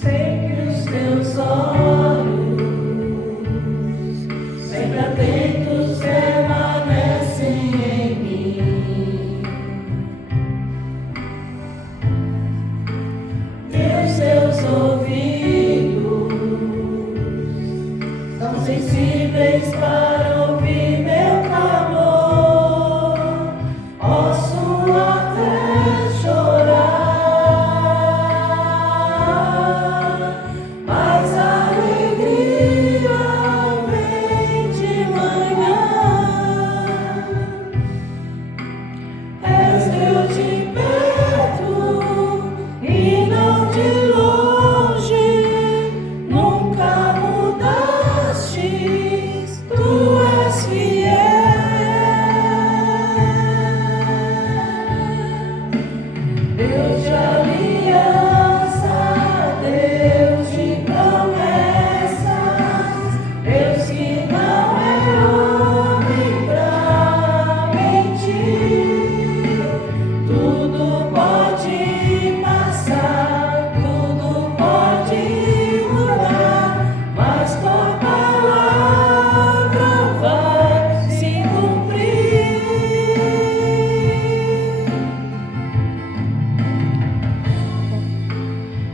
Sei que os teus olhos, sempre atentos, permanecem em mim. E os teus ouvidos são sensíveis para ouvir meu clamor. Posso até chorar, mas a alegria vem de manhã. És Deus de perto e não de longe, nunca mudastes, tu és fiel. Deus de aliança, Deus de promessas, Deus que não é homem pra mentir. Tudo pode passar, tudo pode mudar, mas tua palavra vai se cumprir.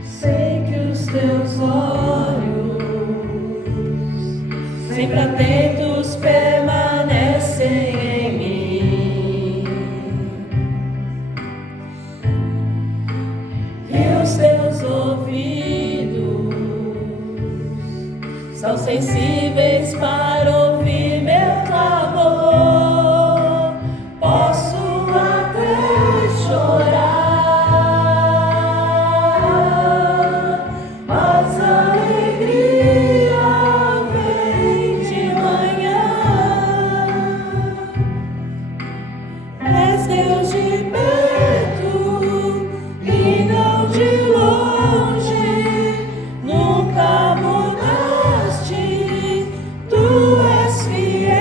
Sei que os teus olhos, sempre atentos, permanecem em mim. E os teus ouvidos são sensíveis para ouvir meu clamor. Posso até chorar, mas a alegria vem de manhã. És Deus de perto e não de longe, nunca mudaste, tu és fiel.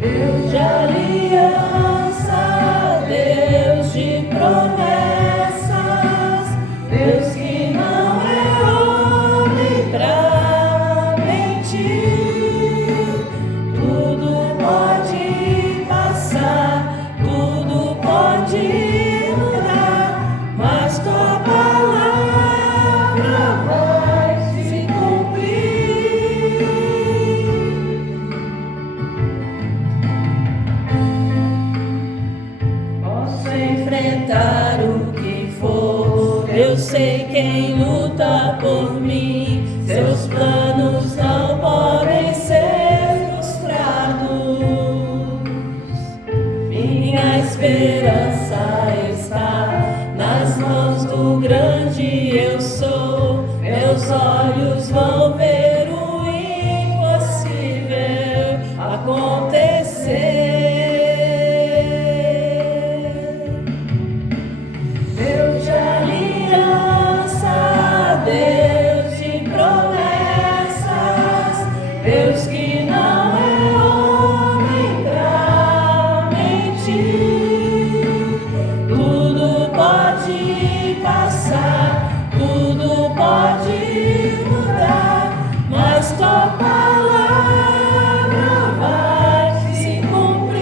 Deus de aliança, Deus de promessas, Deus que não é homem pra mentir. Tudo pode passar, tudo pode mudar, mas tua palavra vai se cumprir. Posso enfrentar o que for, eu sei quem luta por mim. Seus planos não podem ser frustrados. Minha esperança está nas mãos do grande eu sou. Meus olhos vão ver o impossível acontecer. Deus de aliança, Deus de promessas, Deus que não é homem pra mentir. Tudo pode passar, tudo pode mudar, mas tua palavra vai se cumprir.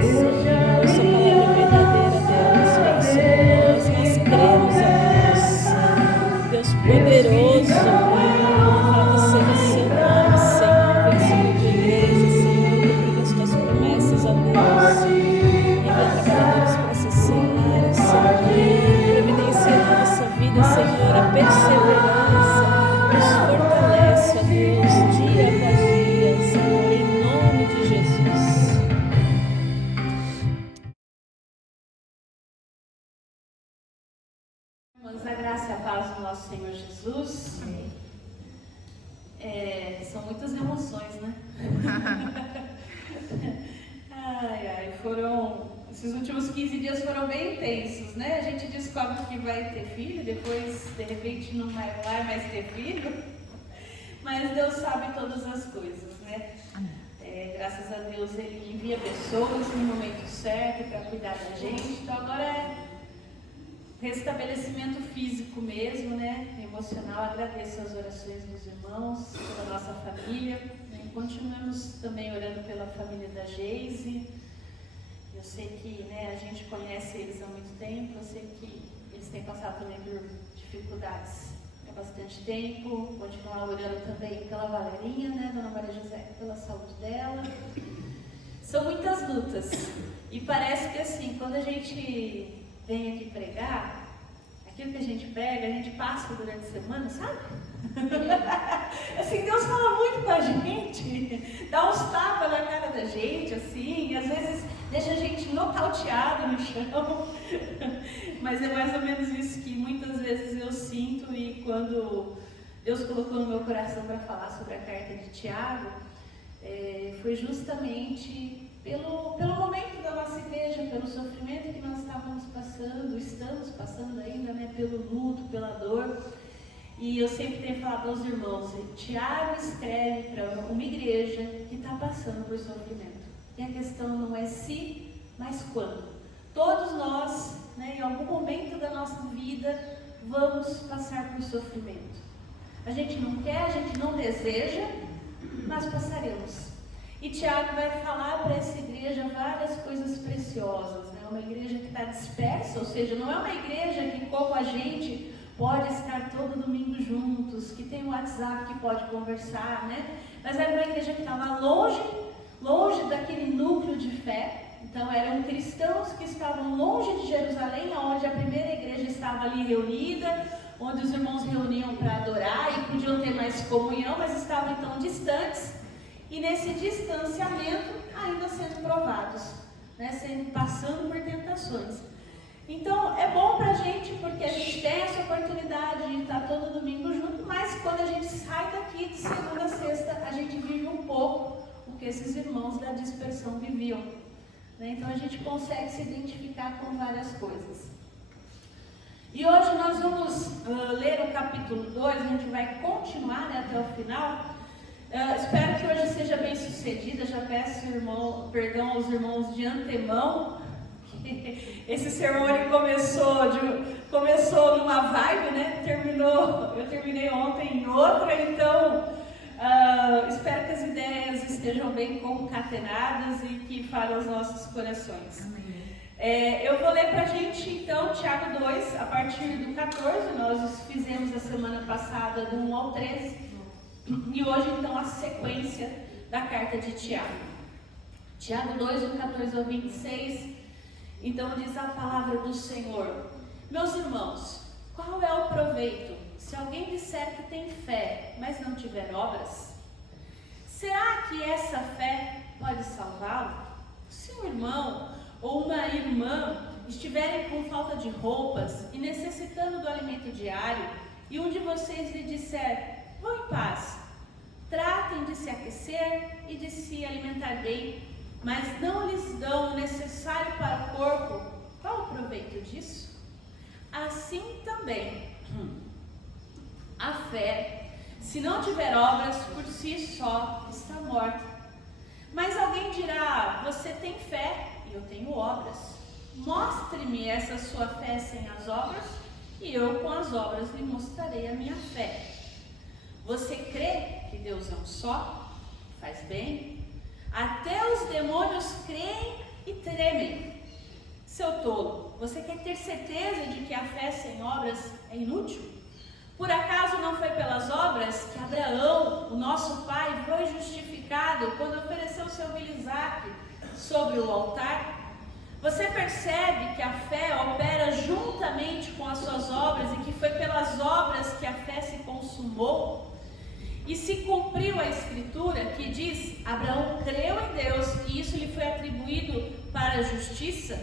Deus de Deus poderoso, louvado seja seu nome, Senhor, vencedor de igreja, Senhor, cumprir as tuas promessas, ó Deus. Envia trabalhadores para essa seara, Senhor, providencia na nossa vida, Senhor, a perseverança, nos fortalece, ó Deus, dia após dia, Senhor, em nome de Jesus. Irmãos, a graça e a paz do nosso Senhor Jesus. São muitas emoções, né? Esses últimos 15 dias foram bem intensos, né? A gente descobre que vai ter filho, depois, de repente, não vai mais ter filho. Mas Deus sabe todas as coisas, né? graças a Deus ele envia pessoas no momento certo para cuidar da gente. Então agora é restabelecimento físico mesmo, né? Emocional. Agradeço as orações dos irmãos, pela nossa família. Né? Continuamos também orando pela família da Geise. Eu sei que, né, a gente conhece eles há muito tempo, eu sei que eles têm passado também por dificuldades há bastante tempo. Continuar orando também pela Valerinha, né, Dona Maria José, pela saúde dela. São muitas lutas. E parece que assim, quando a gente vem aqui pregar, aquilo que a gente prega, a gente passa durante a semana, sabe? Assim, Deus fala muito com a gente, dá uns tapas na cara da gente, assim, às vezes deixa a gente nocauteado no chão, mas é mais ou menos isso que muitas vezes eu sinto. E quando Deus colocou no meu coração para falar sobre a carta de Tiago, foi justamente pelo momento da nossa igreja, pelo sofrimento que nós estamos passando ainda, né, pelo luto, pela dor. E eu sempre tenho falado aos irmãos, Tiago escreve para uma igreja que está passando por sofrimento. E a questão não é se, mas quando. Todos nós, né, em algum momento da nossa vida, vamos passar por sofrimento. A gente não quer, a gente não deseja, mas passaremos. E Tiago vai falar para essa igreja várias coisas preciosas, né? Uma igreja que está dispersa, ou seja, não é uma igreja que, como a gente, pode estar todo domingo juntos, que tem um WhatsApp que pode conversar, né? Mas era uma igreja que estava longe daquele núcleo de fé. Então eram cristãos que estavam longe de Jerusalém, onde a primeira igreja estava ali reunida, onde os irmãos reuniam para adorar e podiam ter mais comunhão, mas estavam então distantes. E nesse distanciamento ainda sendo provados, né? Passando por tentações. Então é bom pra gente, porque a gente tem essa oportunidade de estar todo domingo junto, mas quando a gente sai daqui de segunda a sexta, a gente vive um pouco o que esses irmãos da dispersão viviam, né? Então a gente consegue se identificar com várias coisas. E hoje nós vamos ler o capítulo 2, a gente vai continuar, né, até o final. Espero que hoje seja bem sucedida. Já peço perdão aos irmãos de antemão. Esse sermão ele começou numa vibe, né? Eu terminei ontem em outra, então espero que as ideias estejam bem concatenadas e que falem aos nossos corações. Eu vou ler pra gente então Tiago 2, a partir do 14, nós fizemos a semana passada do 1 ao 13. E hoje, então, a sequência da carta de Tiago. Tiago 2, do 14 ao 26. Então, diz a palavra do Senhor: meus irmãos, qual é o proveito se alguém disser que tem fé, mas não tiver obras? Será que essa fé pode salvá-lo? Se um irmão ou uma irmã estiverem com falta de roupas e necessitando do alimento diário, e um de vocês lhe disser: vão em paz, tratem de se aquecer e de se alimentar bem, mas não lhes dão o necessário para o corpo, qual o proveito disso? Assim também, a fé, se não tiver obras, por si só está morta. Mas alguém dirá: você tem fé e eu tenho obras. Mostre-me essa sua fé sem as obras, e eu com as obras lhe mostrarei a minha fé. Você crê que Deus é um só? Faz bem. Até os demônios creem e tremem. Seu tolo, você quer ter certeza de que a fé sem obras é inútil? Por acaso não foi pelas obras que Abraão, o nosso pai, foi justificado quando ofereceu seu filho Isaque sobre o altar? Você percebe que a fé opera juntamente com as suas obras e que foi pelas obras que a fé se consumou? E se cumpriu a escritura que diz: Abraão creu em Deus e isso lhe foi atribuído para a justiça,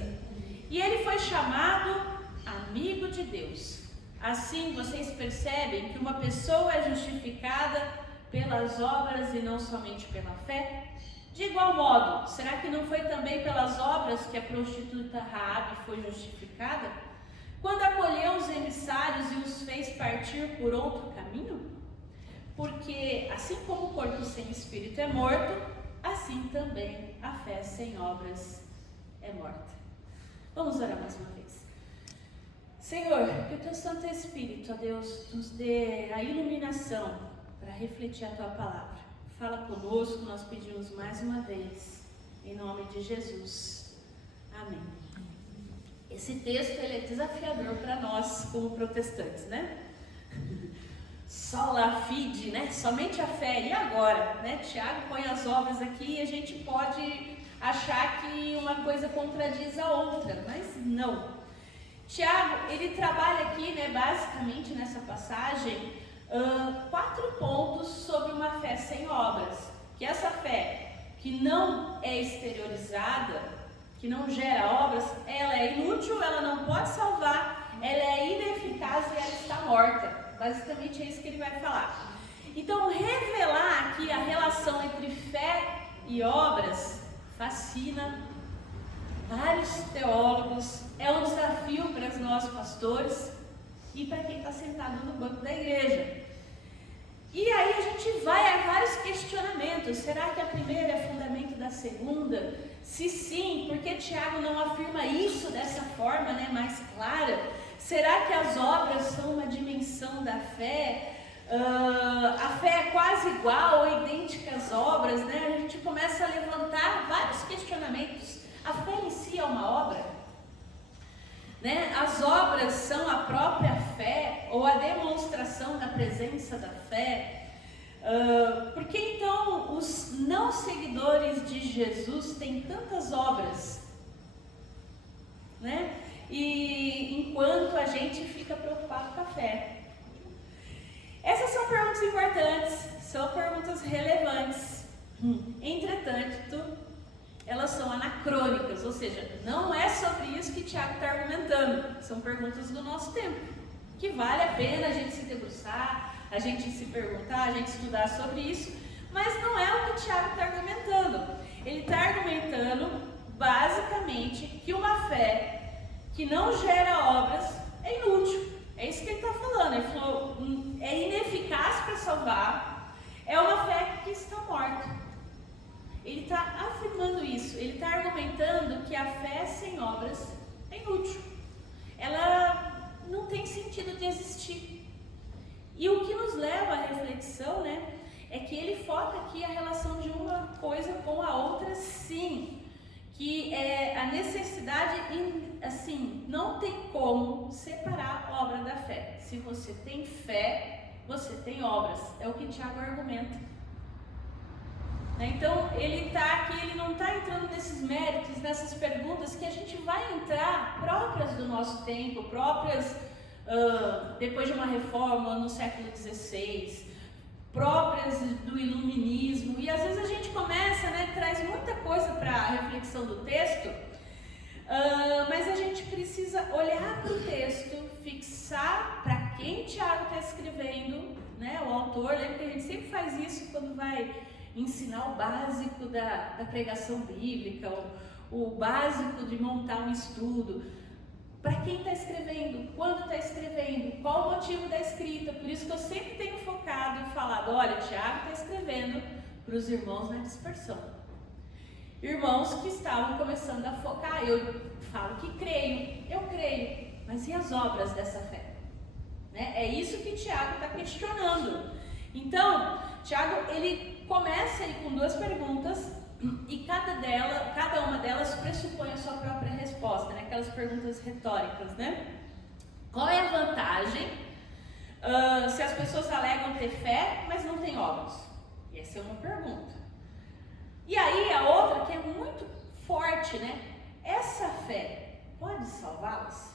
e ele foi chamado amigo de Deus. Assim vocês percebem que uma pessoa é justificada pelas obras e não somente pela fé? De igual modo, será que não foi também pelas obras que a prostituta Raabe foi justificada, quando acolheu os emissários e os fez partir por outro caminho? Porque assim como o corpo sem espírito é morto, assim também a fé sem obras é morta. Vamos orar mais uma vez. Senhor, que o Teu Santo Espírito, ó Deus, nos dê a iluminação para refletir a Tua palavra. Fala conosco, nós pedimos mais uma vez, em nome de Jesus. Amém. Esse texto ele é desafiador para nós como protestantes, né? Sola fide, né? Somente a fé. E agora, né? Tiago põe as obras aqui e a gente pode achar que uma coisa contradiz a outra, mas não. Tiago, ele trabalha aqui, né, basicamente nessa passagem, 4 pontos sobre uma fé sem obras. Que essa fé que não é exteriorizada, que não gera obras, ela é inútil, ela não pode salvar, ela é ineficaz e ela está morta. Basicamente é isso que ele vai falar. Então, revelar aqui a relação entre fé e obras fascina vários teólogos, é um desafio para nós pastores e para quem está sentado no banco da igreja. E aí a gente vai a vários questionamentos. Será que a primeira é fundamento da segunda? Se sim, por que Tiago não afirma isso dessa forma, né, mais clara? Será que as obras são uma dimensão da fé? A fé é quase igual ou idêntica às obras, né? A gente começa a levantar vários questionamentos. A fé em si é uma obra? Né? As obras são a própria fé ou a demonstração da presença da fé? Por que então os não seguidores de Jesus têm tantas obras? Né? E enquanto a gente fica preocupado com a fé. Essas são perguntas importantes, são perguntas relevantes. Entretanto, elas são anacrônicas, ou seja, não é sobre isso que Tiago está argumentando. São perguntas do nosso tempo, que vale a pena a gente se debruçar, a gente se perguntar, a gente estudar sobre isso, mas não é o que Tiago está argumentando. Ele está argumentando, basicamente, que uma fé que não gera obras é inútil. É isso que ele está falando. Ele falou, é ineficaz para salvar, é uma fé que está morta. Ele está afirmando isso, ele está argumentando que a fé sem obras é inútil. Ela não tem sentido de existir. E o que nos leva à reflexão, né, é que ele foca aqui a relação de uma coisa com a outra, sim. Que é a necessidade, assim, não tem como separar a obra da fé. Se você tem fé, você tem obras. É o que Tiago argumenta. Então, ele está aqui, ele não está entrando nesses méritos, nessas perguntas que a gente vai entrar próprias do nosso tempo, próprias depois de uma reforma no século XVI, próprias do iluminismo, e às vezes a gente começa, né, traz muita coisa para a reflexão do texto, mas a gente precisa olhar para o texto, fixar para quem Tiago está escrevendo, né, o autor. Lembra que a gente sempre faz isso quando vai ensinar o básico da pregação bíblica, o básico de montar um estudo. Para quem está escrevendo, quando está escrevendo, qual o motivo da escrita. Por isso que eu sempre tenho focado e falado, olha, Tiago está escrevendo para os irmãos na dispersão. Irmãos que estavam começando a focar, eu falo que creio, eu creio, mas e as obras dessa fé? Né? É isso que Tiago está questionando. Então, Tiago, ele começa aí com 2 perguntas, e cada uma delas pressupõe a sua própria resposta, né? Aquelas perguntas retóricas, né? Qual é a vantagem se as pessoas alegam ter fé, mas não têm obras? Essa é uma pergunta. E aí a outra, que é muito forte, né? Essa fé pode salvá-las?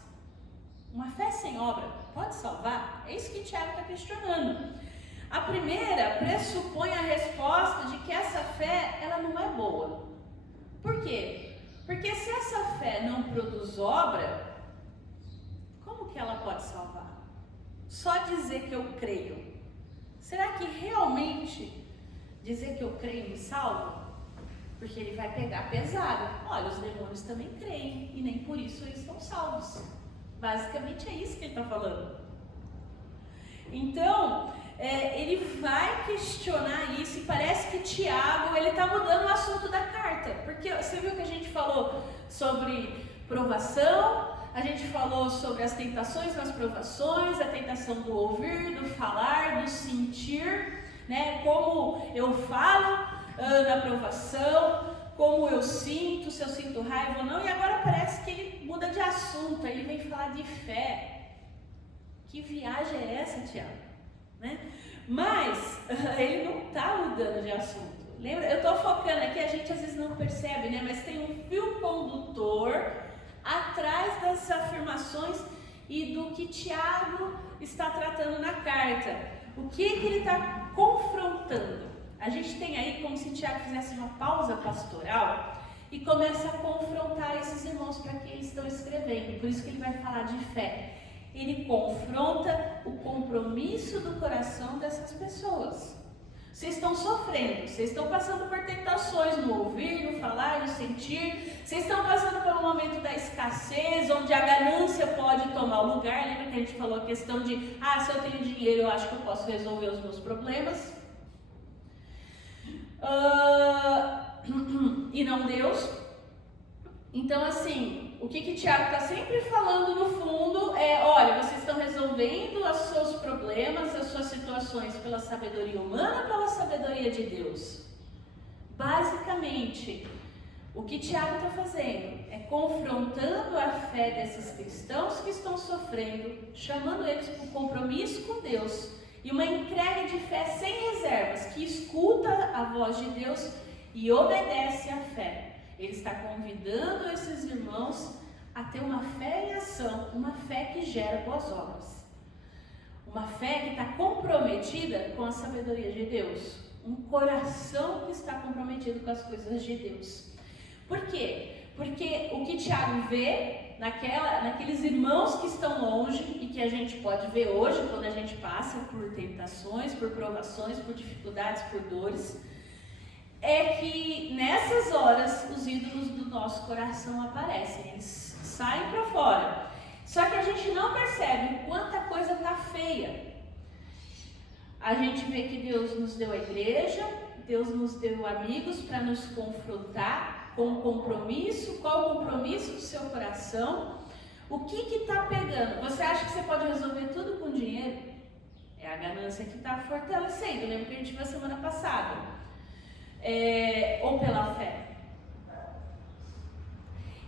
Uma fé sem obra pode salvar? É isso que Tiago está questionando. A primeira pressupõe a resposta de que essa fé, ela não é boa. Por quê? Porque se essa fé não produz obra, como que ela pode salvar? Só dizer que eu creio. Será que realmente dizer que eu creio me salva? Porque ele vai pegar pesado. Olha, os demônios também creem e nem por isso eles estão salvos. Basicamente é isso que ele está falando. Então, ele vai questionar isso, e parece que Tiago, ele está mudando o assunto da carta, porque você viu que a gente falou sobre provação, a gente falou sobre as tentações nas provações, a tentação do ouvir, do falar, do sentir, né? Como eu falo na provação, como eu sinto, se eu sinto raiva ou não, e agora parece que ele muda de assunto, ele vem falar de fé. Que viagem é essa, Tiago? Né? Mas ele não está mudando de assunto. Lembra? Eu estou focando aqui, a gente às vezes não percebe, né? Mas tem um fio condutor atrás das afirmações e do que Tiago está tratando na carta. O que ele está confrontando? A gente tem aí como se Tiago fizesse uma pausa pastoral e começa a confrontar esses irmãos para quem eles estão escrevendo. Por isso que ele vai falar de fé. Ele confronta o compromisso do coração dessas pessoas. Vocês estão sofrendo, vocês estão passando por tentações no ouvir, no falar, no sentir. Vocês estão passando por um momento da escassez, onde a ganância pode tomar o lugar. Lembra que a gente falou a questão de, se eu tenho dinheiro, eu acho que eu posso resolver os meus problemas. E não Deus. Então, assim, o que Tiago está sempre falando no fundo é, olha, vocês estão resolvendo os seus problemas, as suas situações pela sabedoria humana ou pela sabedoria de Deus? Basicamente, o que Tiago está fazendo é confrontando a fé desses cristãos que estão sofrendo, chamando eles para um compromisso com Deus e uma entrega de fé sem reservas, que escuta a voz de Deus e obedece à fé. Ele está convidando esses irmãos a ter uma fé em ação, uma fé que gera boas obras. Uma fé que está comprometida com a sabedoria de Deus. Um coração que está comprometido com as coisas de Deus. Por quê? Porque o que Tiago vê naqueles irmãos que estão longe e que a gente pode ver hoje quando a gente passa por tentações, por provações, por dificuldades, por dores, é que nessas horas os ídolos do nosso coração aparecem, eles saem para fora. Só que a gente não percebe o quanto a coisa está feia. A gente vê que Deus nos deu a igreja, Deus nos deu amigos para nos confrontar com um compromisso. Qual o compromisso do seu coração? O que está pegando? Você acha que você pode resolver tudo com dinheiro? É a ganância que está fortalecendo. Lembra que a gente viu a semana passada? Ou pela fé.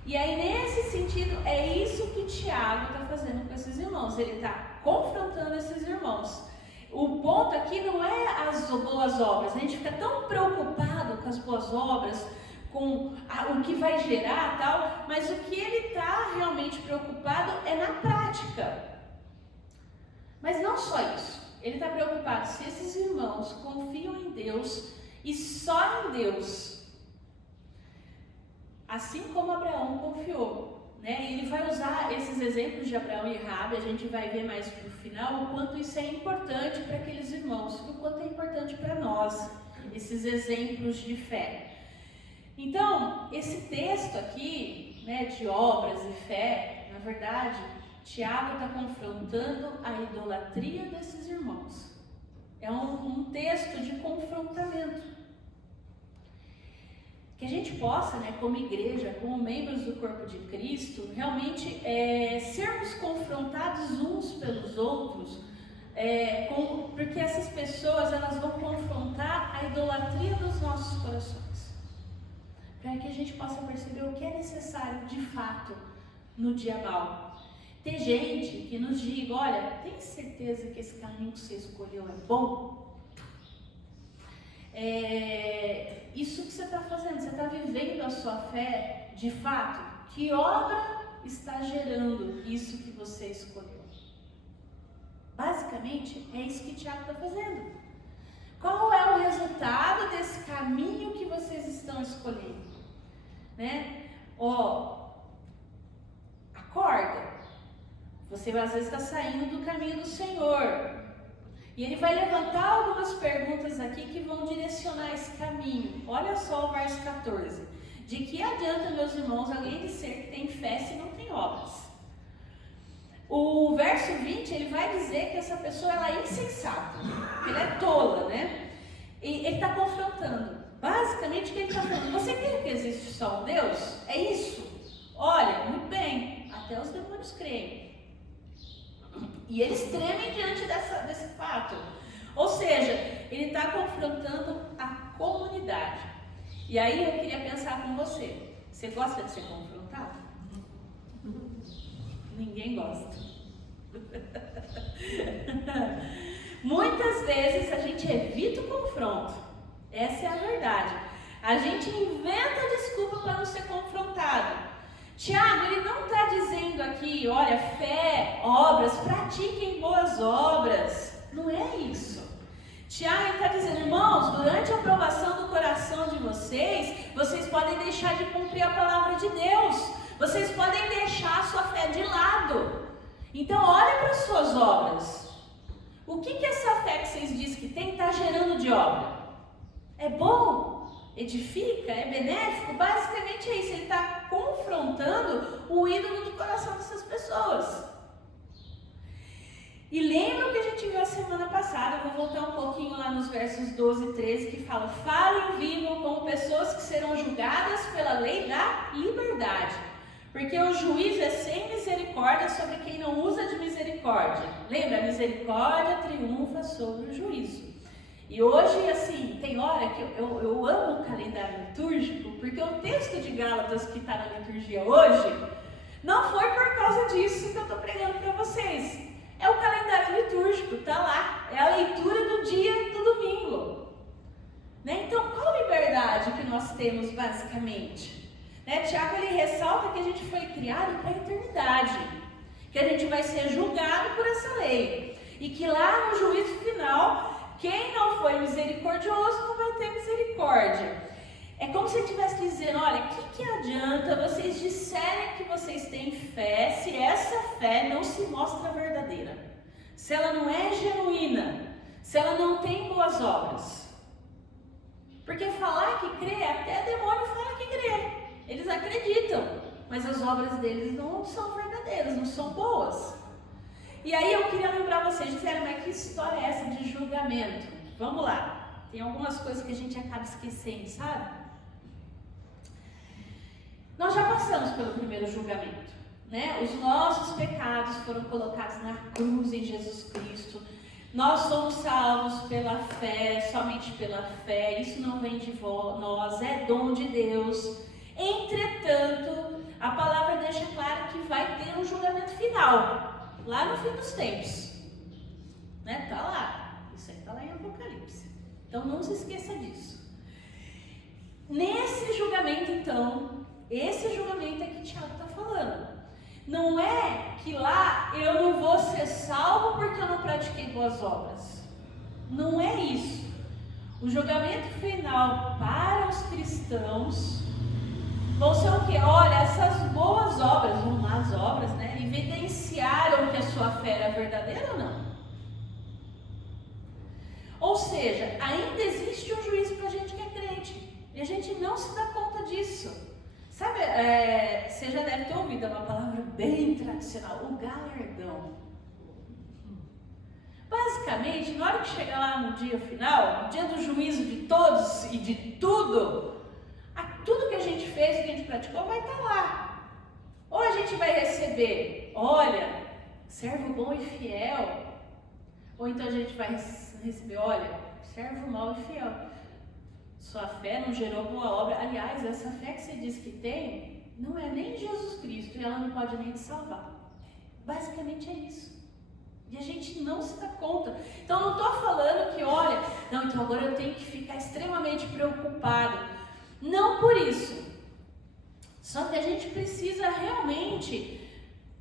E aí, nesse sentido, é isso que Tiago está fazendo com esses irmãos. Ele está confrontando esses irmãos. O ponto aqui não é as boas obras. A gente fica tão preocupado com as boas obras, com o que vai gerar tal, mas o que ele está realmente preocupado é na prática. Mas não só isso. Ele está preocupado se esses irmãos confiam em Deus e só em Deus, assim como Abraão confiou, né? E ele vai usar esses exemplos de Abraão e Rabi, a gente vai ver mais no final o quanto isso é importante para aqueles irmãos, o quanto é importante para nós, esses exemplos de fé. Então, esse texto aqui, né, de obras e fé, na verdade, Tiago está confrontando a idolatria desses irmãos. É um texto de confrontamento. Que a gente possa, né, como igreja, como membros do corpo de Cristo, realmente sermos confrontados uns pelos outros, porque essas pessoas elas vão confrontar a idolatria dos nossos corações. Para que a gente possa perceber o que é necessário de fato no dia mau. Ter gente que nos diga, olha, tem certeza que esse caminho que você escolheu é bom? Isso que você está fazendo, você está vivendo a sua fé de fato? Que obra está gerando isso que você escolheu? Basicamente, é isso que Tiago está fazendo. Qual é o resultado desse caminho que vocês estão escolhendo? Né? Acorda. Você às vezes está saindo do caminho do Senhor. E ele vai levantar algumas perguntas aqui que vão direcionar esse caminho. Olha só o verso 14. De que adianta, meus irmãos, alguém dizer que tem fé se não tem obras? O verso 20, ele vai dizer que essa pessoa ela é insensata, que ela é tola, né? E ele está confrontando. basicamente o que ele está falando. Você crê que existe só um Deus? É isso? Olha, muito bem, até os demônios creem. E eles tremem diante desse fato. Ou seja, ele está confrontando a comunidade. E aí eu queria pensar com você. Você gosta de ser confrontado? Ninguém gosta. Muitas vezes a gente evita o confronto. Essa é a verdade. A gente inventa desculpa para não ser confrontado. Tiago, ele não está dizendo aqui, olha, fé, obras, pratiquem boas obras. Não é isso. Tiago está dizendo, irmãos, durante a aprovação do coração de vocês podem deixar de cumprir a palavra de Deus. Vocês podem deixar a sua fé de lado. Então, olha para as suas obras. O que essa fé que vocês dizem que tem está gerando de obra? É bom? Edifica? É benéfico? Basicamente é isso. Ele está confrontando o ídolo do coração dessas pessoas. E lembra o que a gente viu a semana passada? Eu vou voltar um pouquinho lá nos versos 12 e 13, que fala: falem e vivam como pessoas que serão julgadas pela lei da liberdade, porque o juízo é sem misericórdia sobre quem não usa de misericórdia. Lembra? A misericórdia triunfa sobre o juízo. E hoje, assim, tem hora que eu amo o calendário litúrgico, porque o texto de Gálatas que está na liturgia hoje, não foi por causa disso que eu estou pregando para vocês. É o calendário litúrgico, está lá. É a leitura do dia do domingo. Né? Então, qual liberdade que nós temos, basicamente? Né? Tiago, ele ressalta que a gente foi criado para a eternidade, que a gente vai ser julgado por essa lei, e que lá no juízo final, quem não foi misericordioso não vai ter misericórdia. É como se ele estivesse dizendo, olha, o que adianta vocês disserem que vocês têm fé se essa fé não se mostra verdadeira? Se ela não é genuína, se ela não tem boas obras. Porque falar que crê, até demônio fala que crê. Eles acreditam, mas as obras deles não são verdadeiras, não são boas. E aí eu queria lembrar vocês, Gisele, mas que história é essa de julgamento? Vamos lá, tem algumas coisas que a gente acaba esquecendo, sabe? Nós já passamos pelo primeiro julgamento, né? Os nossos pecados foram colocados na cruz em Jesus Cristo. Nós somos salvos pela fé, somente pela fé. Isso não vem de nós, é dom de Deus. Entretanto, a palavra deixa claro que vai ter um julgamento final, lá no fim dos tempos. Né? Tá lá, isso aí tá lá em Apocalipse. Então não se esqueça disso. Nesse julgamento, então, esse julgamento é que Tiago está falando. Não é que lá eu não vou ser salvo porque eu não pratiquei boas obras. Não é isso. O julgamento final para os cristãos vão ser o quê? Olha, essas boas obras, ou más obras, né? Evidenciaram que a sua fé era verdadeira ou não? Ou seja, ainda existe um juízo para a gente que é crente. E a gente não se dá conta disso. Sabe, você já deve ter ouvido, é uma palavra bem tradicional, o galardão. Basicamente, na hora que chegar lá no dia final, no dia do juízo de todos e de tudo, tudo que a gente fez, que a gente praticou, vai estar lá. Ou a gente vai receber, olha, servo bom e fiel. Ou então a gente vai receber, olha, servo mau e fiel. Sua fé não gerou boa obra. Aliás, essa fé que você diz que tem, não é nem Jesus Cristo e ela não pode nem te salvar. Basicamente é isso. E a gente não se dá conta. Então não estou falando que, olha, não, então agora eu tenho que ficar extremamente preocupado. Não por isso. Só que a gente precisa realmente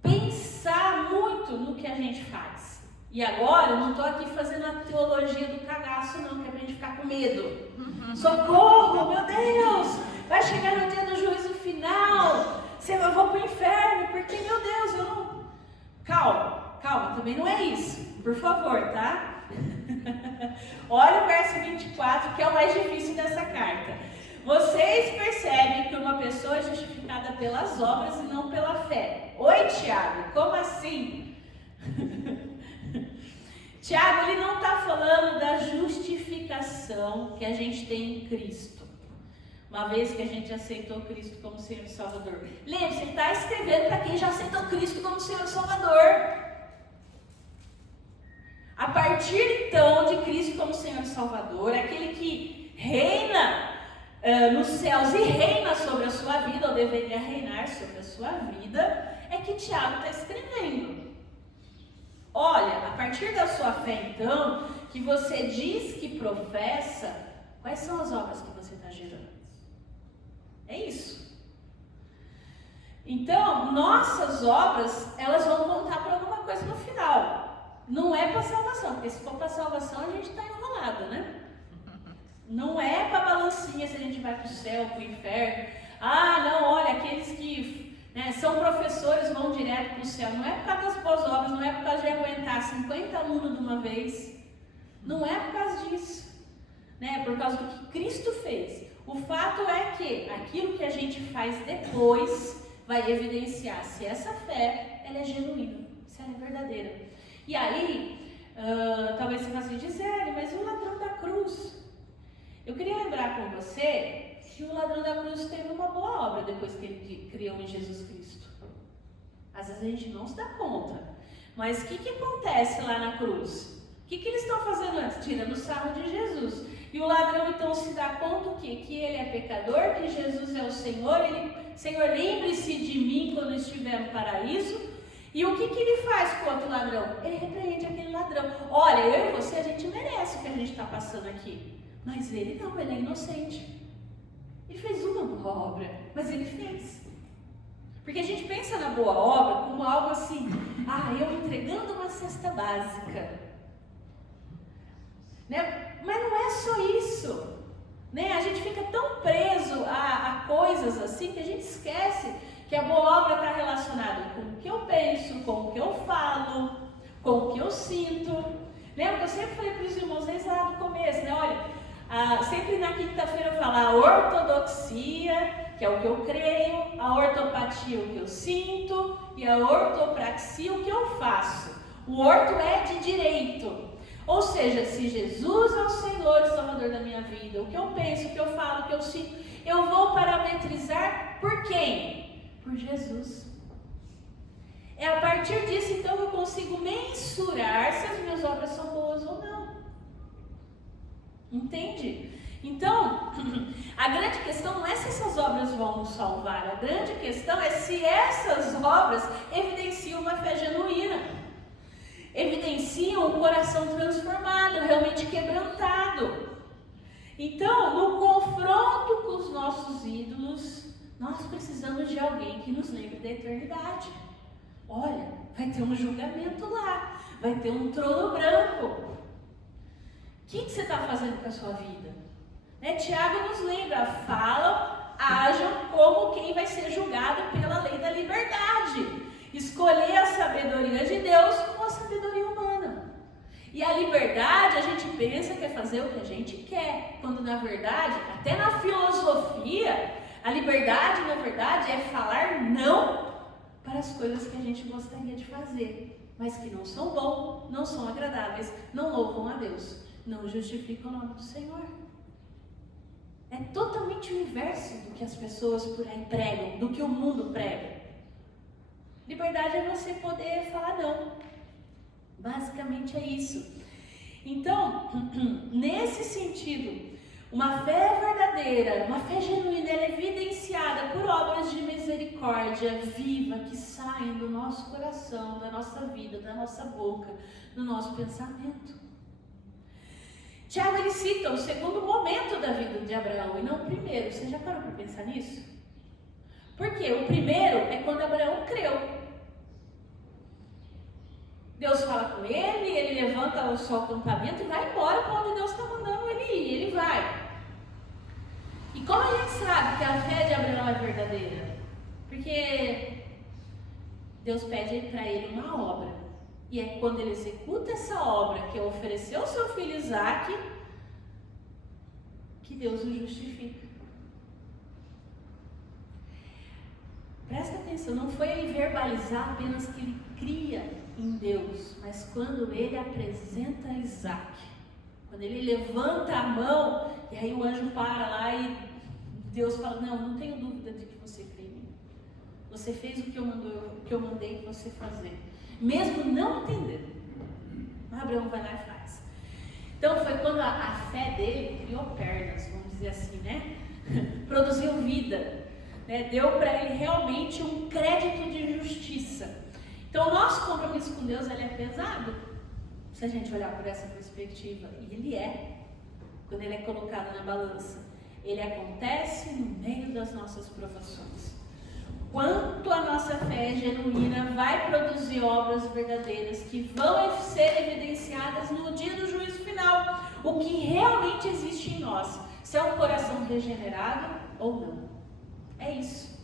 pensar muito no que a gente faz. E agora eu não estou aqui fazendo a teologia do cagaço não, que é pra gente ficar com medo. Socorro, meu Deus, vai chegar no dia do juízo final, eu vou pro inferno, porque, meu Deus, eu não... Calma, também não é isso, por favor, tá? Olha o verso 24, que é o mais difícil dessa carta. Vocês percebem que uma pessoa é justificada pelas obras e não pela fé. Oi, Tiago, como assim? Tiago, ele não está falando da justificação que a gente tem em Cristo. uma vez que a gente aceitou Cristo como Senhor e Salvador. Lembre-se, ele está escrevendo para quem já aceitou Cristo como Senhor e Salvador. A partir então de Cristo como Senhor e Salvador, aquele que reina nos céus e reina sobre a sua vida, ou deveria reinar sobre a sua vida, é que Tiago está escrevendo. Olha, a partir da sua fé então, que você diz que professa, quais são as obras que você está gerando? É isso. Então, nossas obras, elas vão contar para alguma coisa no final. Não é para salvação, porque se for para salvação a gente está enrolado, né? Não é para balancinha se a gente vai para o céu, para o inferno. Ah, não, olha, aqueles que são professores vão direto para o céu. Não é por causa das boas obras, não é por causa de aguentar 50 alunos de uma vez. Não é por causa disso. É por causa do que Cristo fez. O fato é que aquilo que a gente faz depois vai evidenciar se essa fé ela é genuína, se ela é verdadeira. E aí, talvez você faça dizer, mas o ladrão da cruz? Eu queria lembrar com você que o ladrão da cruz teve uma boa obra depois que ele criou em Jesus Cristo. Às vezes a gente não se dá conta. Mas o que acontece lá na cruz? O que eles estão fazendo antes? Tirando o sarro de Jesus. E o ladrão então se dá conta o quê? Que ele é pecador, que Jesus é o Senhor. Senhor, lembre-se de mim quando estiver no paraíso. E o que ele faz com o outro ladrão? Ele repreende aquele ladrão. Olha, eu e você, a gente merece o que a gente está passando aqui. Mas ele não, ele é inocente. Ele fez uma boa obra, mas ele fez. Porque a gente pensa na boa obra como algo assim, eu entregando uma cesta básica. Mas não é só isso. A gente fica tão preso a coisas assim que a gente esquece que a boa obra está relacionada com o que eu penso, com o que eu falo, com o que eu sinto. Lembra que eu sempre falei para os irmãos desde lá no começo, Olha, sempre na quinta-feira eu falo a ortodoxia, que é o que eu creio, a ortopatia, o que eu sinto, e a ortopraxia, o que eu faço. O orto é de direito. Ou seja, se Jesus é o Senhor e Salvador da minha vida, o que eu penso, o que eu falo, o que eu sinto, eu vou parametrizar por quem? Por Jesus. É a partir disso então que eu consigo mensurar se as minhas obras são boas ou não. Entende? Então, a grande questão não é se essas obras vão nos salvar, a grande questão é se essas obras evidenciam uma fé genuína, evidenciam um coração transformado, realmente quebrantado. Então, no confronto com os nossos ídolos, nós precisamos de alguém que nos lembre da eternidade. Olha, vai ter um julgamento lá, vai ter um trono branco. O que você está fazendo com a sua vida? Tiago nos lembra, falam, ajam como quem vai ser julgado pela lei da liberdade. Escolher a sabedoria de Deus com a sabedoria humana. E a liberdade, a gente pensa que é fazer o que a gente quer, quando na verdade, até na filosofia, a liberdade, na verdade, é falar não para as coisas que a gente gostaria de fazer, mas que não são bons, não são agradáveis, não louvam a Deus, não justificam o nome do Senhor. É totalmente o inverso do que as pessoas por aí pregam, do que o mundo prega. Liberdade é você poder falar não. Basicamente é isso. Então, nesse sentido, uma fé verdadeira, uma fé genuína, ela é evidenciada por obras de misericórdia viva que saem do nosso coração, da nossa vida, da nossa boca, do nosso pensamento. Tiago, ele cita o segundo momento da vida de Abraão e não o primeiro. Você já parou para pensar nisso? Porque o primeiro é quando Abraão creu. Deus fala com ele, ele levanta o seu acampamento e vai embora para onde Deus está mandando ele ir, ele vai. E como a gente sabe que a fé de Abraão é verdadeira? Porque Deus pede para ele uma obra. E é quando ele executa essa obra, que é oferecer o seu filho Isaque, que Deus o justifica. Presta atenção, não foi ele verbalizar apenas que ele cria em Deus, mas quando ele apresenta Isaque, quando ele levanta a mão, e aí o anjo para lá e Deus fala, não tenho dúvida de que você crê em mim. Você fez o que eu mandei você fazer. Mesmo não entendendo. Abraão vai lá e faz. Então foi quando a fé dele criou pernas, vamos dizer assim, né? Produziu vida. Né? Deu para ele realmente um crédito de justiça. Então o nosso compromisso com Deus ele é pesado. Se a gente olhar por essa perspectiva. E ele é. Quando ele é colocado na balança. Ele acontece no meio das nossas provações. Quanto a nossa fé genuína vai produzir obras verdadeiras que vão ser evidenciadas no dia do juízo final. O que realmente existe em nós. Se é um coração regenerado ou não. É isso.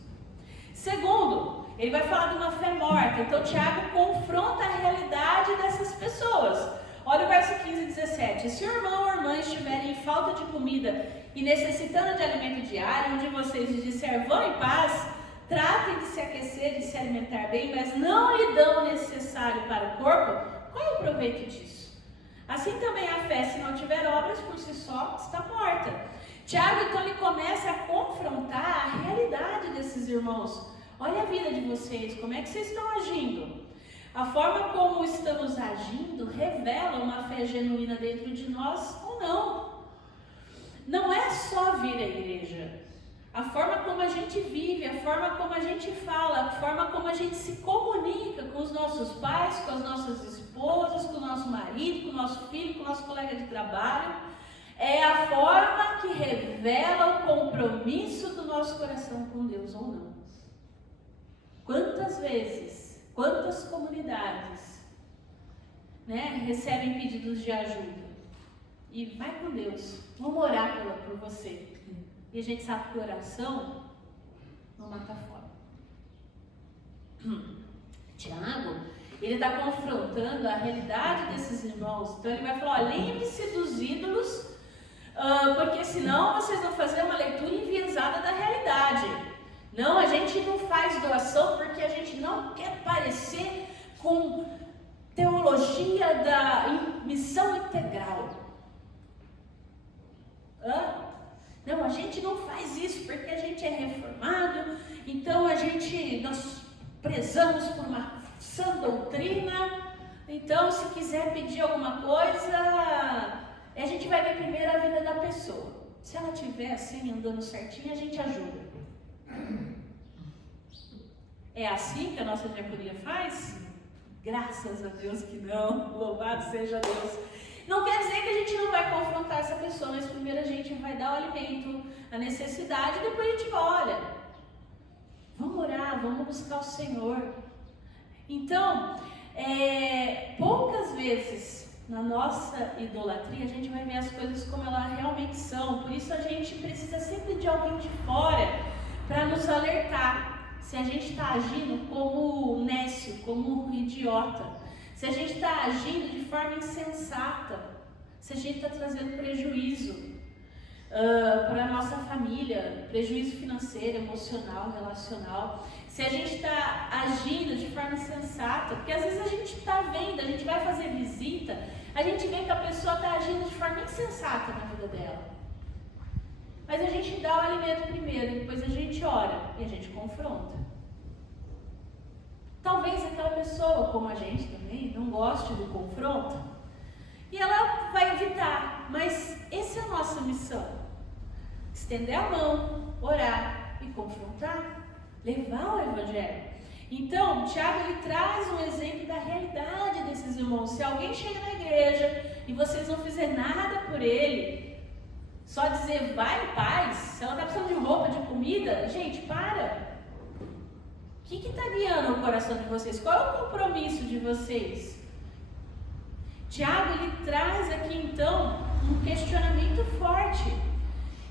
Segundo, ele vai falar de uma fé morta. Então Tiago confronta a realidade dessas pessoas. Olha o verso 15 e 17. Se o irmão ou irmã estiverem em falta de comida e necessitando de alimento diário, um de vocês lhes disser, vão em paz, tratem de se aquecer, de se alimentar bem, mas não lhe dão o necessário para o corpo, qual é o proveito disso? Assim também a fé, se não tiver obras por si só, está morta. Tiago, então, ele começa a confrontar a realidade desses irmãos. Olha a vida de vocês, como é que vocês estão agindo? A forma como estamos agindo revela uma fé genuína dentro de nós ou não. Não é só vir à igreja. A forma como a gente vive, a forma como a gente fala, a forma como a gente se comunica com os nossos pais, com as nossas esposas, com o nosso marido, com o nosso filho, com o nosso colega de trabalho, é a forma que revela o compromisso do nosso coração com Deus ou não. Quantas vezes, quantas comunidades, né, recebem pedidos de ajuda e vai com Deus, vamos orar por você. E a gente sabe que oração não mata fome. Tiago, ele está confrontando a realidade desses irmãos. Então ele vai falar, lembre-se dos ídolos, porque senão vocês vão fazer uma leitura enviesada da realidade. Não, a gente não faz doação porque a gente não quer parecer com teologia da missão integral. Não, a gente não faz isso porque a gente é reformado, então nós prezamos por uma sã doutrina, então se quiser pedir alguma coisa, a gente vai ver primeiro a vida da pessoa. Se ela estiver assim, andando certinho, a gente ajuda. É assim que a nossa diaconia faz? Graças a Deus que não, louvado seja Deus. Não quer dizer que a gente não vai confrontar essa pessoa, mas primeiro a gente vai dar o alimento, a necessidade, e depois a gente vai, olha, vamos orar, vamos buscar o Senhor. Então, poucas vezes na nossa idolatria a gente vai ver as coisas como elas realmente são. Por isso a gente precisa sempre de alguém de fora para nos alertar se a gente está agindo como nécio, como idiota. Se a gente está agindo de forma insensata, se a gente está trazendo prejuízo para a nossa família, prejuízo financeiro, emocional, relacional, se a gente está agindo de forma insensata, porque às vezes a gente está vendo, a gente vai fazer visita, a gente vê que a pessoa está agindo de forma insensata na vida dela. Mas a gente dá o alimento primeiro, depois a gente ora e a gente confronta. Talvez aquela pessoa, como a gente também, não goste do confronto e ela vai evitar, mas essa é a nossa missão: estender a mão, orar e confrontar, levar o Evangelho. Então, Tiago ele traz um exemplo da realidade desses irmãos. Se alguém chega na igreja e vocês não fizerem nada por ele, só dizer vai em paz, se ela está precisando de roupa, de comida, gente, para. O que está guiando o coração de vocês? Qual é o compromisso de vocês? Tiago, ele traz aqui então um questionamento forte.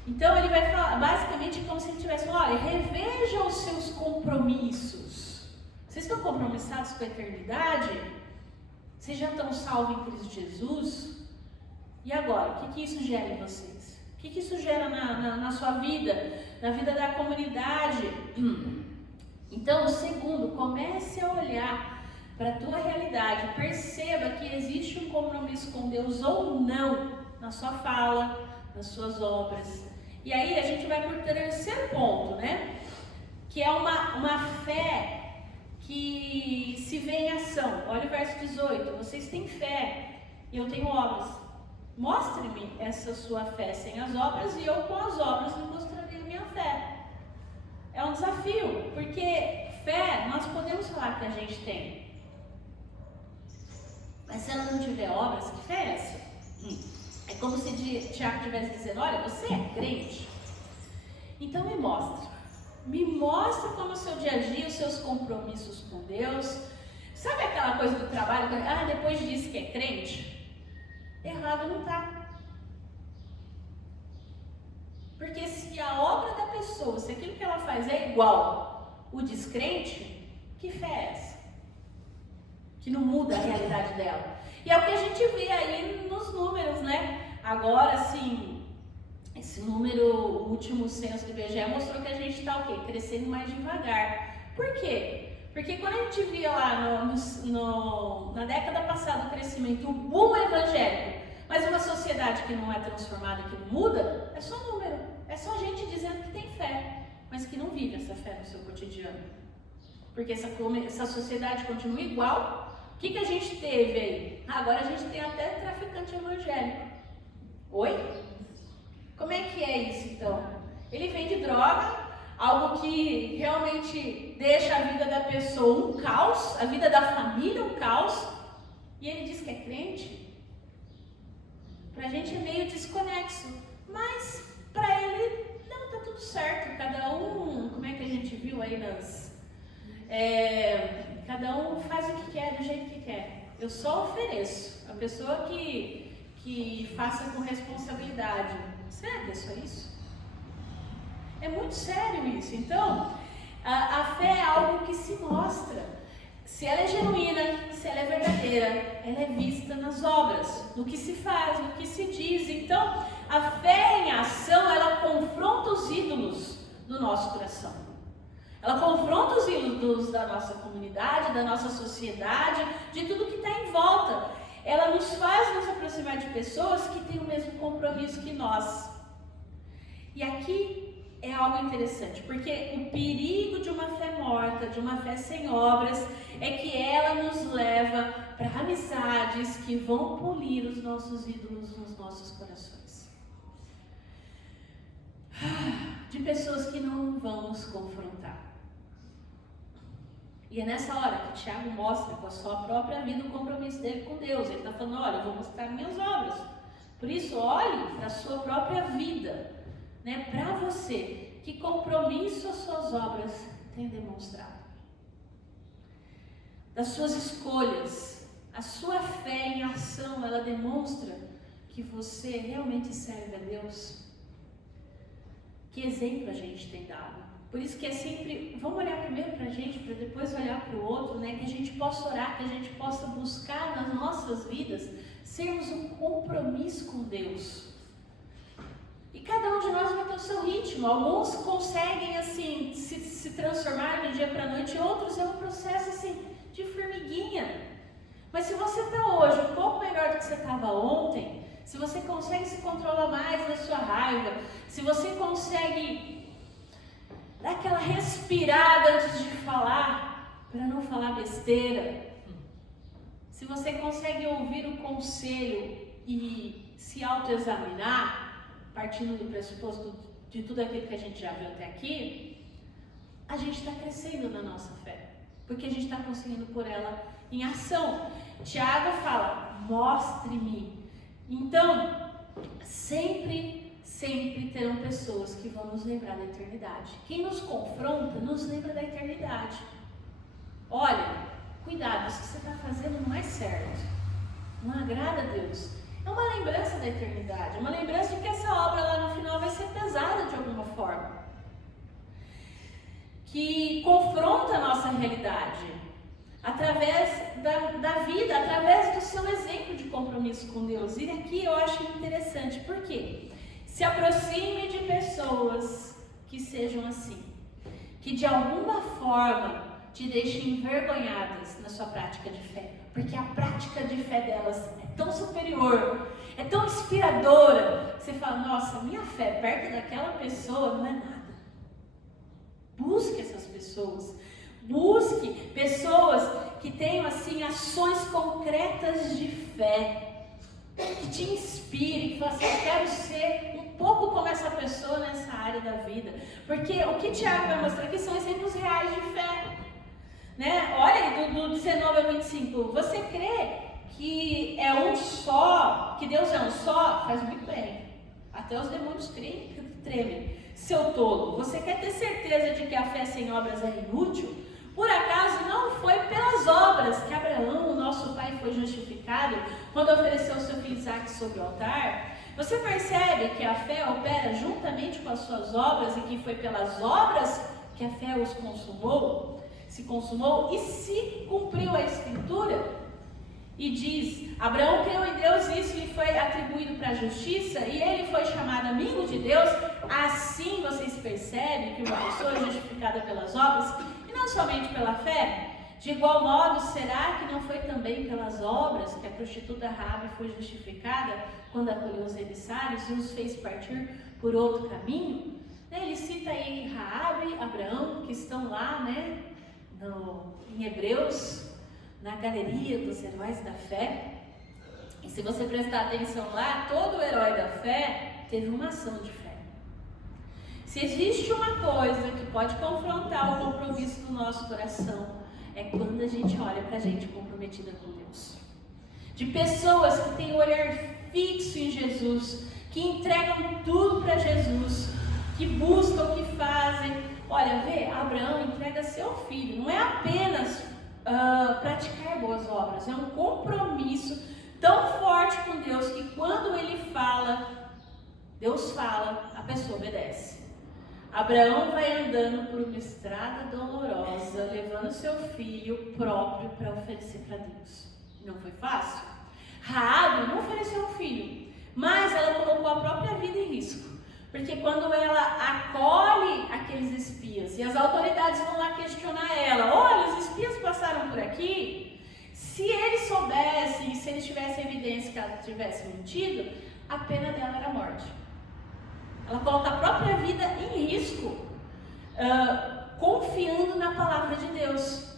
Então ele vai falar, basicamente como se ele estivesse falando, olha, reveja os seus compromissos. Vocês estão compromissados com a eternidade? Vocês já estão salvos em Cristo Jesus? E agora, o que isso gera em vocês? O que isso gera na sua vida, na vida da comunidade? Então, segundo, comece a olhar para a tua realidade, perceba que existe um compromisso com Deus ou não, na sua fala, nas suas obras. E aí a gente gente vai para o terceiro ponto, né? Que é uma fé que se vê em ação. Olha o verso 18. Vocês têm fé e eu tenho obras. Mostre-me essa sua fé sem as obras e eu com as obras lhe mostrarei a minha fé. É um desafio, porque fé nós podemos falar que a gente tem. Mas se ela não tiver obras, que fé é essa? É como se Tiago estivesse dizendo, olha, você é crente? Então me mostra. Me mostra como o seu dia a dia, os seus compromissos com Deus. Sabe aquela coisa do trabalho, depois disse que é crente? Errado não está. Porque se a obra da pessoa, se aquilo que ela faz é igual o descrente, que fé é essa? Que não muda a realidade dela. E é o que a gente vê aí nos números, né? Agora, sim, esse número, o último censo do IBGE mostrou que a gente está o quê? Crescendo mais devagar. Por quê? Porque quando a gente via lá na década passada o crescimento, o boom evangélico, mas uma sociedade que não é transformada, que não muda, é só número. É só gente dizendo que tem fé, mas que não vive essa fé no seu cotidiano. Porque essa sociedade continua igual. O que a gente teve aí? Agora a gente tem até traficante evangélico. Oi? Como é que é isso então? Ele vende droga, algo que realmente deixa a vida da pessoa um caos, a vida da família um caos, e ele diz que é crente? Pra gente é meio desconexo, mas pra ele, não, tá tudo certo, cada um, como é que a gente viu aí cada um faz o que quer, do jeito que quer. Eu só ofereço, a pessoa que faça com responsabilidade. Será que é só isso? É muito sério isso. Então, a fé é algo que se mostra. Se ela é genuína, se ela é verdadeira, ela é vista nas obras, no que se faz, no que se diz. Então, a fé em ação, ela confronta os ídolos do nosso coração. Ela confronta os ídolos da nossa comunidade, da nossa sociedade, de tudo que está em volta. Ela nos faz nos aproximar de pessoas que têm o mesmo compromisso que nós. E aqui é algo interessante, porque o perigo de uma fé morta, de uma fé sem obras, é que ela nos leva para amizades que vão polir os nossos ídolos nos nossos corações. De pessoas que não vão nos confrontar. E é nessa hora que Tiago mostra com a sua própria vida o compromisso dele com Deus. Ele está falando, olha, eu vou mostrar minhas obras. Por isso, olhe para a sua própria vida, né? Para você, que compromisso as suas obras têm demonstrado. Das suas escolhas, a sua fé em ação, ela demonstra que você realmente serve a Deus. Que exemplo a gente tem dado? Por isso que é sempre, vamos olhar primeiro para a gente, para depois olhar para o outro, né? Que a gente possa orar, que a gente possa buscar nas nossas vidas, sermos um compromisso com Deus. E cada um de nós vai ter o seu ritmo. Alguns conseguem, assim, se transformar do dia para a noite, outros é um processo, assim, de formiguinha. Mas se você está hoje um pouco melhor do que você estava ontem, se você consegue se controlar mais da sua raiva, se você consegue dar aquela respirada antes de falar, para não falar besteira, se você consegue ouvir o conselho e se autoexaminar, partindo do pressuposto de tudo aquilo que a gente já viu até aqui, a gente está crescendo na nossa fé, porque a gente está conseguindo pôr ela em ação. Tiago fala, mostre-me. Então, sempre terão pessoas que vão nos lembrar da eternidade. Quem nos confronta, nos lembra da eternidade. Olha, cuidado, isso que você está fazendo não é certo, não agrada a Deus. É uma lembrança da eternidade, uma lembrança de que essa obra lá no final vai ser pesada de alguma forma, que confronta a nossa realidade, através da vida, através do seu exemplo de compromisso com Deus. E aqui eu acho interessante, por quê? Se aproxime de pessoas que sejam assim, que de alguma forma te deixem envergonhadas na sua prática de fé. porque a prática de fé delas é tão superior, é tão inspiradora, que você fala, nossa, minha fé perto daquela pessoa não é nada. Busque essas pessoas, busque pessoas que tenham assim ações concretas de fé, que te inspirem, que falem assim, eu quero ser um pouco como essa pessoa nessa área da vida, porque o que Tiago vai mostrar aqui são exemplos reais de fé. Né? Olha aí, do 19 ao 25, você crê que é um só, que Deus é um só? Faz muito bem, até os demônios creem que tremem. Seu tolo, você quer ter certeza de que a fé sem obras é inútil? Por acaso não foi pelas obras que Abraão, o nosso pai, foi justificado quando ofereceu seu filho Isaque sobre o altar? Você percebe que a fé opera juntamente com as suas obras e que foi pelas obras que a fé os se consumou e se cumpriu a Escritura? E diz, Abraão creu em Deus e isso lhe foi atribuído para a justiça e ele foi chamado amigo de Deus. Assim vocês percebem que uma pessoa é justificada pelas obras e não somente pela fé? De igual modo, será que não foi também pelas obras que a prostituta Raabe foi justificada quando acolheu os emissários e os fez partir por outro caminho? Ele cita aí Raabe, Abraão, que estão lá, né, em Hebreus, na galeria dos heróis da fé. E se você prestar atenção lá, todo herói da fé teve uma ação de fé. Se existe uma coisa que pode confrontar o compromisso do nosso coração, é quando a gente olha pra gente comprometida com Deus. De pessoas que têm o olhar fixo em Jesus, que entregam tudo para Jesus, que buscam, que fazem. Olha, vê, Abraão entrega seu filho, não é apenas praticar boas obras, é um compromisso tão forte com Deus que quando ele fala, Deus fala, a pessoa obedece. Abraão vai andando por uma estrada dolorosa, levando seu filho próprio para oferecer para Deus. Não foi fácil? Raabe não ofereceu um filho, mas ela colocou a própria vida em risco. Porque quando ela acolhe aqueles espias e as autoridades vão lá questionar ela, olha, os espias passaram por aqui, se eles soubessem, se eles tivessem evidência que ela tivesse mentido, a pena dela era a morte. Ela coloca a própria vida em risco, confiando na palavra de Deus.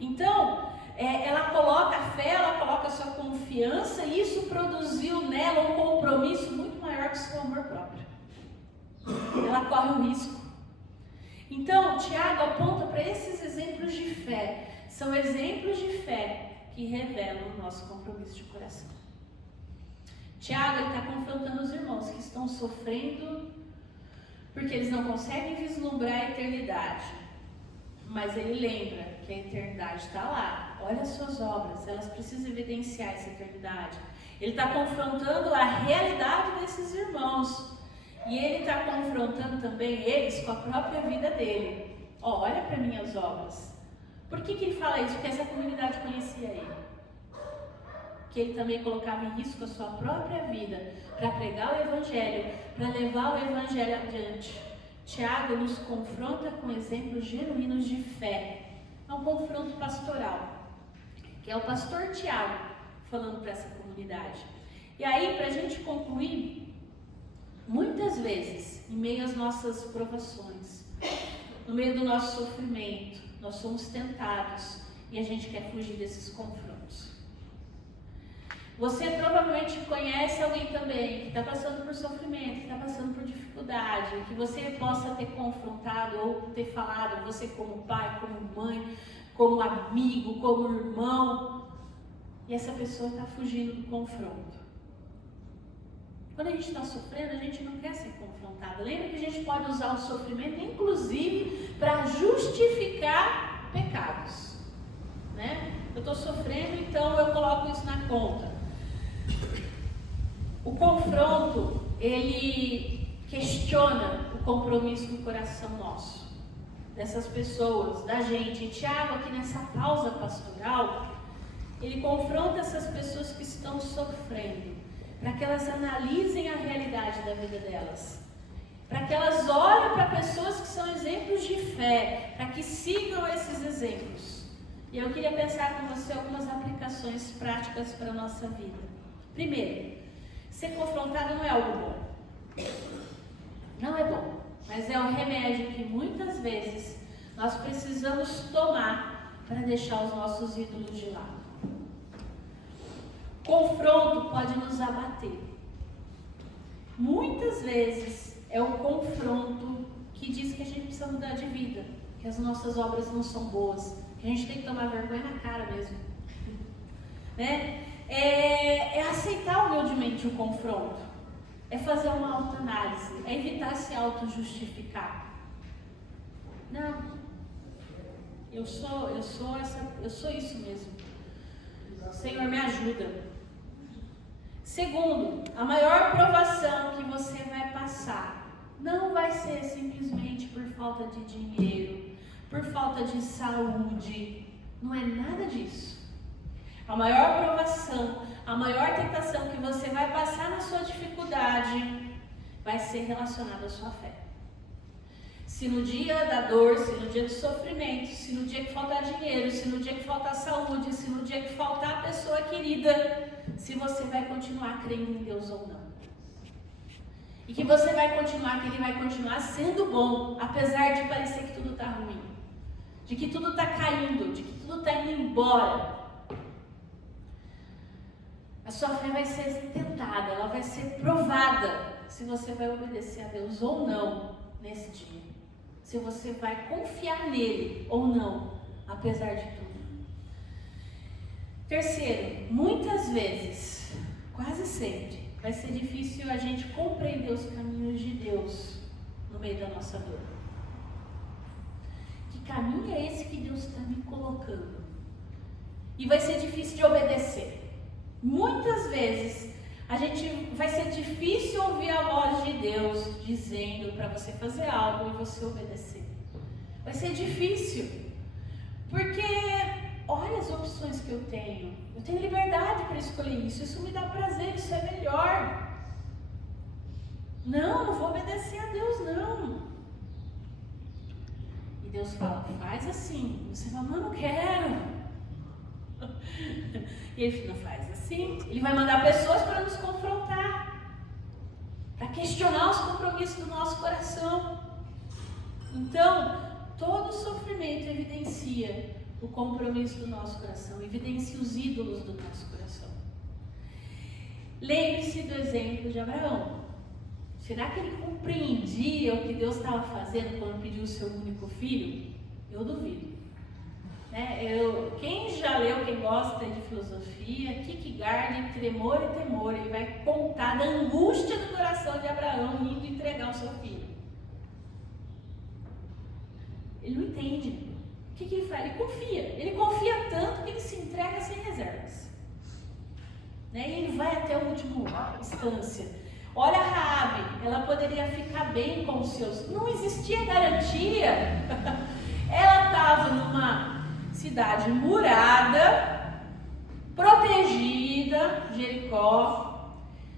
Então, ela coloca a fé, ela coloca a sua confiança, e isso produziu nela um compromisso muito maior que o seu amor próprio. Ela corre um risco. Então, Tiago aponta para esses exemplos de fé. São exemplos de fé que revelam o nosso compromisso de coração. Tiago está confrontando os irmãos que estão sofrendo porque eles não conseguem vislumbrar a eternidade. Mas ele lembra que a eternidade está lá. Olha as suas obras, elas precisam evidenciar essa eternidade. Ele está confrontando a realidade desses irmãos. E ele está confrontando também eles com a própria vida dele. Olha para minhas obras. Por que ele fala isso? Porque essa comunidade conhecia ele. Que ele também colocava em risco a sua própria vida para pregar o Evangelho, para levar o Evangelho adiante. Tiago nos confronta com exemplos genuínos de fé. É um confronto pastoral, que é o pastor Tiago falando para essa comunidade. E aí, para a gente concluir, muitas vezes, em meio às nossas provações, no meio do nosso sofrimento, nós somos tentados e a gente quer fugir desses confrontos. Você provavelmente conhece alguém também que está passando por sofrimento, que está passando por dificuldade, que você possa ter confrontado ou ter falado, você como pai, como mãe, como amigo, como irmão, e essa pessoa está fugindo do confronto. Quando a gente está sofrendo, a gente não quer ser confrontado. Lembra que a gente pode usar o sofrimento, inclusive, para justificar pecados, né? Eu estou sofrendo, então eu coloco isso na conta. O confronto, ele questiona o compromisso no coração nosso, dessas pessoas, da gente. E Tiago, aqui nessa pausa pastoral, ele confronta essas pessoas que estão sofrendo, para que elas analisem a realidade da vida delas, para que elas olhem para pessoas que são exemplos de fé, para que sigam esses exemplos E eu queria pensar com você algumas aplicações práticas para a nossa vida. Primeiro, ser confrontado não é algo bom. Não é bom, mas é um remédio que muitas vezes nós precisamos tomar para deixar os nossos ídolos de lado. Confronto pode nos abater. Muitas vezes é o confronto que diz que a gente precisa mudar de vida, que as nossas obras não são boas, que a gente tem que tomar vergonha na cara mesmo. Né? É aceitar humildemente o confronto, é fazer uma autoanálise, é evitar se auto-justificar. Não, eu sou isso mesmo. Senhor, me ajuda. Segundo, a maior provação que você vai passar não vai ser simplesmente por falta de dinheiro, por falta de saúde. Não é nada disso. A maior provação, a maior tentação que você vai passar na sua dificuldade vai ser relacionada à sua fé. Se no dia da dor, se no dia do sofrimento, se no dia que faltar dinheiro, se no dia que faltar saúde, se no dia que faltar a pessoa querida, se você vai continuar crendo em Deus ou não. E que você vai continuar, que Ele vai continuar sendo bom, apesar de parecer que tudo está ruim, de que tudo está caindo, de que tudo está indo embora. A sua fé vai ser tentada, ela vai ser provada, se você vai obedecer a Deus ou não nesse dia. Se você vai confiar nele ou não, apesar de tudo. Terceiro, muitas vezes, quase sempre, vai ser difícil a gente compreender os caminhos de Deus no meio da nossa dor. Que caminho é esse que Deus está me colocando? E vai ser difícil de obedecer. Muitas vezes vai ser difícil ouvir a voz de Deus dizendo para você fazer algo e você obedecer. Vai ser difícil, porque olha as opções que eu tenho liberdade para escolher isso me dá prazer, isso é melhor. Não vou obedecer a Deus não. E Deus fala, faz assim. Você fala, não quero. E ele não faz assim. Ele vai mandar pessoas para nos confrontar, para questionar os compromissos do nosso coração. Então, todo sofrimento evidencia o compromisso do nosso coração, evidencia os ídolos do nosso coração. Lembre-se do exemplo de Abraão. Será que ele compreendia o que Deus estava fazendo quando pediu o seu único filho? Eu duvido. Quem já leu, quem gosta de filosofia, Kierkegaard, Tremor e Temor, ele vai contar da angústia do coração de Abraão indo entregar o seu filho. Ele não entende. O que ele faz? Ele confia tanto que ele se entrega sem reservas. E ele vai até a última instância. Olha a Raabe, ela poderia ficar bem com os seus. Não existia garantia. Ela estava numa cidade murada, protegida, Jericó.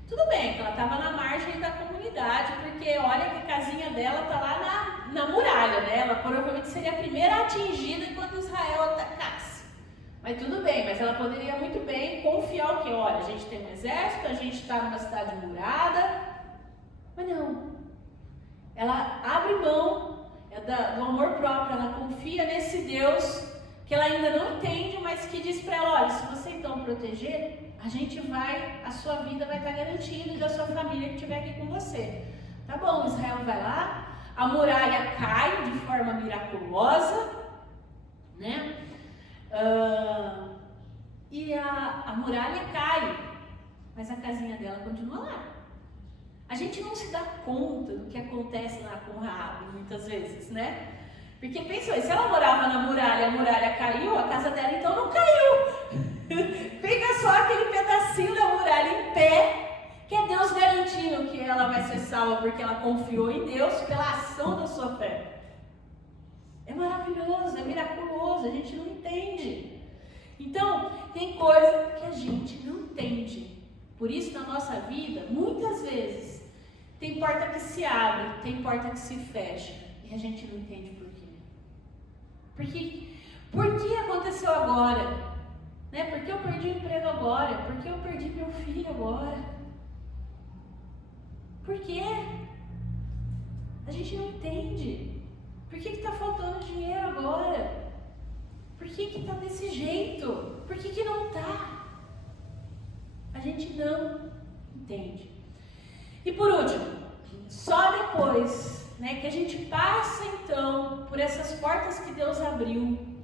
Tudo bem que ela estava na margem da comunidade, porque olha que a casinha dela está lá na muralha, né? Ela provavelmente seria a primeira atingida enquanto Israel atacasse. Mas tudo bem, mas ela poderia muito bem confiar o quê? Olha, a gente tem um exército, a gente está numa cidade murada. Mas não. Ela abre mão do amor próprio, ela confia nesse Deus que ela ainda não entende, mas que diz para ela, olha, se você então proteger, a sua vida vai estar garantida e da sua família que estiver aqui com você. Tá bom, Israel vai lá, a muralha cai de forma miraculosa, né? E a muralha cai, mas a casinha dela continua lá. A gente não se dá conta do que acontece lá com Raabe, muitas vezes, né? Porque pensou, se ela morava na muralha, a muralha caiu, a casa dela então não caiu. Fica só aquele pedacinho da muralha em pé, que é Deus garantindo que ela vai ser salva porque ela confiou em Deus pela ação da sua fé. É maravilhoso, é miraculoso, a gente não entende. Então, tem coisa que a gente não entende. Por isso, na nossa vida, muitas vezes, tem porta que se abre, tem porta que se fecha, e a gente não entende por quê. Por que aconteceu agora? Né? Por que eu perdi o emprego agora? Por que eu perdi meu filho agora? Por quê? A gente não entende. Por que está faltando dinheiro agora? Por que está desse jeito? Por que não está? A gente não entende. E por último, só depois, né, que a gente passa então por essas portas que Deus abriu,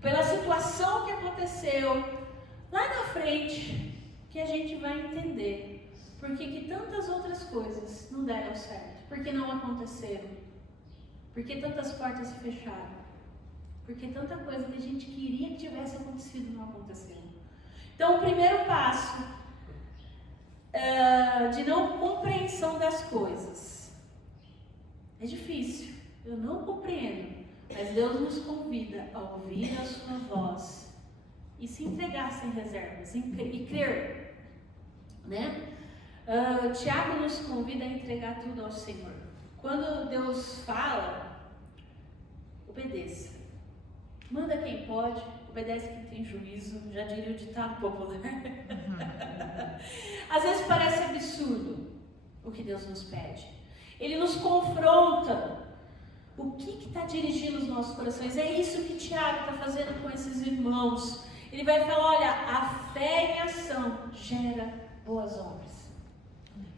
pela situação que aconteceu lá na frente, que a gente vai entender por que tantas outras coisas não deram certo, por que não aconteceram, por que tantas portas se fecharam, por que tanta coisa que a gente queria que tivesse acontecido não aconteceu. Então o primeiro passo de não compreensão das coisas é difícil, eu não compreendo. Mas Deus nos convida a ouvir a sua voz e se entregar sem reservas e crer, né? Tiago nos convida a entregar tudo ao Senhor. Quando Deus fala, obedeça. Manda quem pode, obedece quem tem juízo, já diria o ditado popular. Às vezes parece absurdo o que Deus nos pede. Ele nos confronta. O que está dirigindo os nossos corações? É isso que Tiago está fazendo com esses irmãos. Ele vai falar, olha, a fé em ação gera boas obras.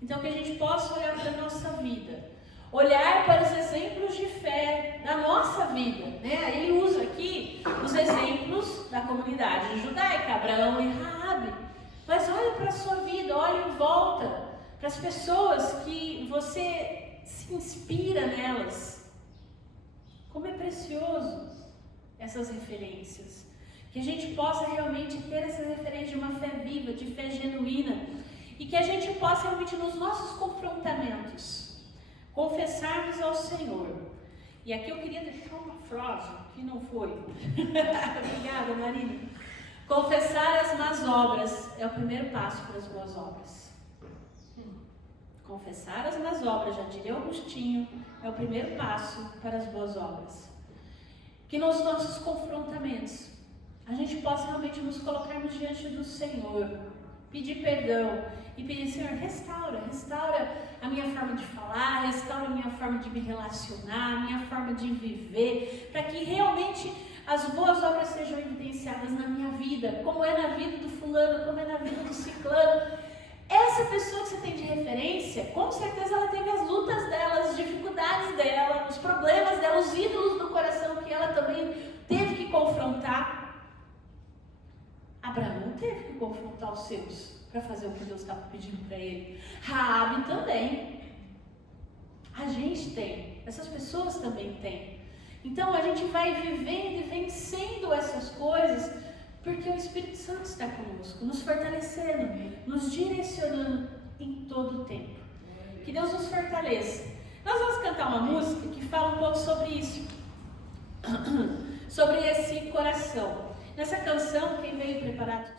Então que a gente possa olhar para a nossa vida, olhar para os exemplos de fé da nossa vida, né? Ele usa aqui os exemplos da comunidade judaica, Abraão e Raabe. Mas olha para a sua vida, olha em volta, para as pessoas que você se inspira nelas. Como é precioso essas referências, que a gente possa realmente ter essas referências de uma fé viva, de fé genuína, e que a gente possa realmente nos nossos confrontamentos confessarmos ao Senhor. E aqui eu queria deixar uma frase que não foi. Obrigada, Marina. Confessar as más obras é o primeiro passo para as boas obras. Confessar as más obras, já diria Agostinho, é o primeiro passo para as boas obras. Que nos nossos confrontamentos a gente possa realmente nos colocarmos diante do Senhor, pedir perdão e pedir, Senhor, restaura a minha forma de falar, restaura a minha forma de me relacionar, a minha forma de viver, para que realmente as boas obras sejam evidenciadas na minha vida, como é na vida do fulano, como é na vida do ciclano. Essa pessoa que você tem de referência, com certeza ela teve as lutas dela, as dificuldades dela, os problemas dela, os ídolos do coração que ela também teve que confrontar. Abraão teve que confrontar os seus para fazer o que Deus estava pedindo para ele. Raabe também. A gente tem, essas pessoas também têm. Então a gente vai vivendo e vencendo essas coisas porque o Espírito Santo está conosco, nos fortalecendo, nos direcionando em todo o tempo. Que Deus nos fortaleça. Nós vamos cantar uma música que fala um pouco sobre isso, sobre esse coração. Nessa canção, quem veio preparado